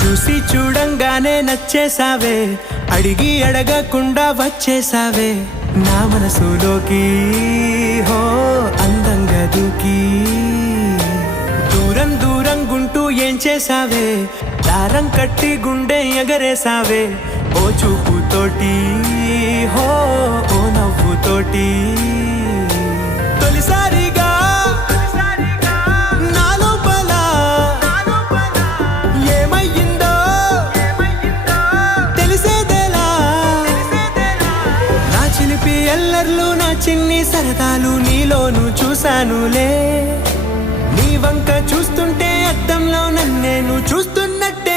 చూసి చూడంగానే నచ్చేసావే, అడిగి అడగకుండా వచ్చేసావే నా మనసులోకి. హో అందంగా దూకి దూరం దూరం గుంటూ ఏం చేసావే, దారం కట్టి గుండె ఎగరేసావే ఓ చూపుతోటి. హో ఓ నవ్వుతోటి తొలిసారిగా నా లోపల ఏమయ్యిందో తెలిసేదేలా. నా చిలిపి ఎల్లర్లు నా చిన్ని సరదాలు నీలోను చూశానులే. నీ వంక చూస్తుంటే అద్దంలో నన్నేను చూస్తున్నట్టు